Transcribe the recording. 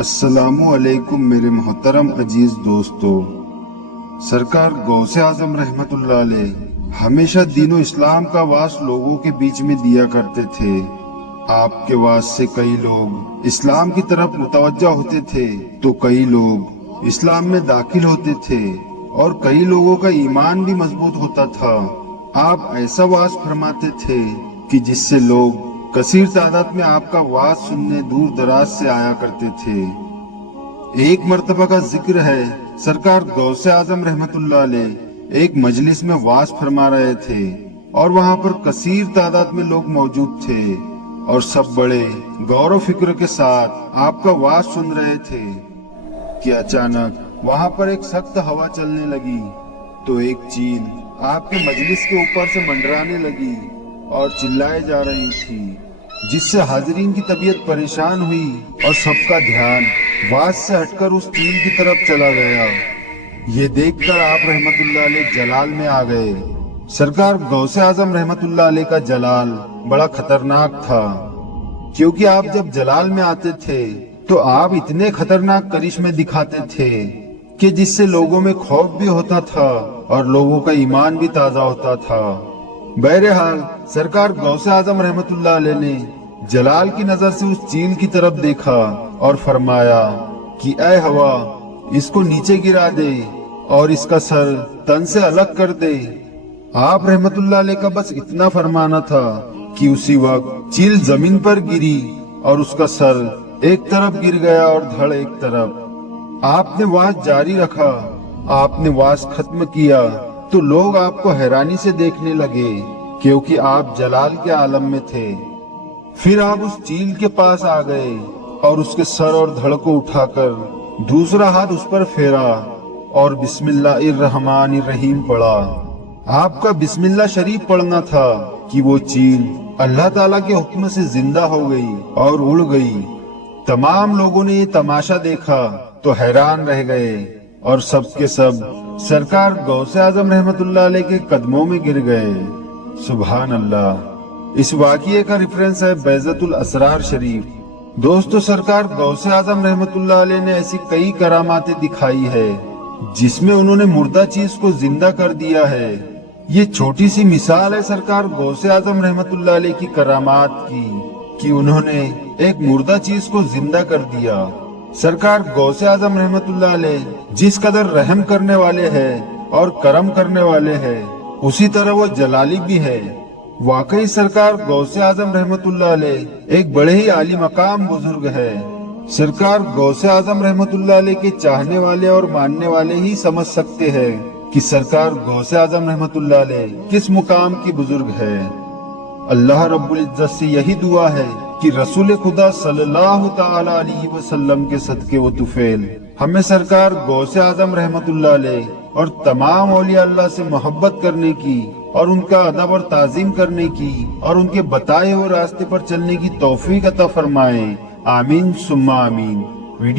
السلام علیکم میرے محترم عزیز دوستو۔ سرکار غوث اعظم رحمت اللہ علیہ ہمیشہ دین و اسلام کا واسطہ لوگوں کے بیچ میں دیا کرتے تھے۔ آپ کے واسطے سے کئی لوگ اسلام کی طرف متوجہ ہوتے تھے تو کئی لوگ اسلام میں داخل ہوتے تھے اور کئی لوگوں کا ایمان بھی مضبوط ہوتا تھا۔ آپ ایسا وعظ فرماتے تھے کہ جس سے لوگ کثیر تعداد میں آپ کا وعظ سننے دور دراز سے آیا کرتے تھے۔ ایک مرتبہ کا ذکر ہے، سرکار غوث اعظم رحمت اللہ علیہ ایک مجلس میں وعظ فرما رہے تھے اور وہاں پر کثیر تعداد میں لوگ موجود تھے اور سب بڑے غور و فکر کے ساتھ آپ کا وعظ سن رہے تھے کہ اچانک وہاں پر ایک سخت ہوا چلنے لگی تو ایک چیل آپ کے مجلس کے اوپر سے منڈرانے لگی اور چلائے جا رہی تھی، جس سے حاضرین کی طبیعت پریشان ہوئی اور سب کا دھیان وعظ سے ہٹ کر اس چیل کی طرف چلا گیا۔ یہ دیکھ کر آپ رحمت اللہ علیہ جلال میں آ گئے۔ سرکار غوث اعظم رحمت اللہ علیہ کا جلال بڑا خطرناک تھا، کیونکہ آپ جب جلال میں آتے تھے تو آپ اتنے خطرناک کرشمے دکھاتے تھے کہ جس سے لوگوں میں خوف بھی ہوتا تھا اور لوگوں کا ایمان بھی تازہ ہوتا تھا۔ بہرحال سرکار غوث اعظم رحمت اللہ علیہ نے جلال کی نظر سے اس چیل کی طرف دیکھا اور فرمایا کہ اے ہوا، اس کو نیچے گرا دے اور اس کا سر تن سے الگ کر دے۔ آپ رحمت اللہ علیہ کا بس اتنا فرمانا تھا کہ اسی وقت چیل زمین پر گری اور اس کا سر ایک طرف گر گیا اور دھڑ ایک طرف۔ آپ نے وعظ جاری رکھا۔ آپ نے وعظ ختم کیا تو لوگ آپ کو حیرانی سے دیکھنے لگے، کیونکہ آپ جلال کے عالم میں تھے۔ پھر آپ اس چیل کے پاس آ گئے اور اس کے سر اور دھڑ کو اٹھا کر دوسرا ہاتھ اس پر پھیرا اور بسم اللہ الرحمن الرحیم پڑھا۔ آپ کا بسم اللہ شریف پڑھنا تھا کہ وہ چیل اللہ تعالیٰ کے حکم سے زندہ ہو گئی اور اڑ گئی۔ تمام لوگوں نے یہ تماشا دیکھا تو حیران رہ گئے اور سب کے سب سرکار غوث اعظم رحمت اللہ علیہ کے قدموں میں گر گئے۔ سبحان اللہ۔ اس واقعے کا ریفرنس ہے بیضۃ الاسرار شریف۔ دوستو، سرکار غوث اعظم رحمت اللہ علیہ نے ایسی کئی کراماتیں دکھائی ہے جس میں انہوں نے مردہ چیز کو زندہ کر دیا ہے۔ یہ چھوٹی سی مثال ہے سرکار غوث اعظم رحمت اللہ علیہ کی کرامات کی کہ انہوں نے ایک مردہ چیز کو زندہ کر دیا۔ سرکار غوث اعظم رحمت اللہ علیہ جس قدر رحم کرنے والے ہیں اور کرم کرنے والے ہیں، اسی طرح وہ جلالی بھی ہے۔ واقعی سرکار غوث اعظم رحمت اللہ علیہ ایک بڑے ہی عالی مقام بزرگ ہے۔ سرکار غوث اعظم رحمت اللہ علیہ کے چاہنے والے اور ماننے والے ہی سمجھ سکتے ہیں کہ سرکار غوث اعظم رحمت اللہ علیہ کس مقام کی بزرگ ہے۔ اللہ رب العزت سے یہی دعا ہے کہ رسول خدا صلی اللہ تعالی علیہ وسلم کے صدقے و طفیل ہمیں سرکار غوث اعظم رحمت اللہ علیہ اور تمام اولیاء اللہ سے محبت کرنے کی اور ان کا ادب اور تعظیم کرنے کی اور ان کے بتائے ہوئے راستے پر چلنے کی توفیق عطا فرمائے۔ آمین ثم آمین۔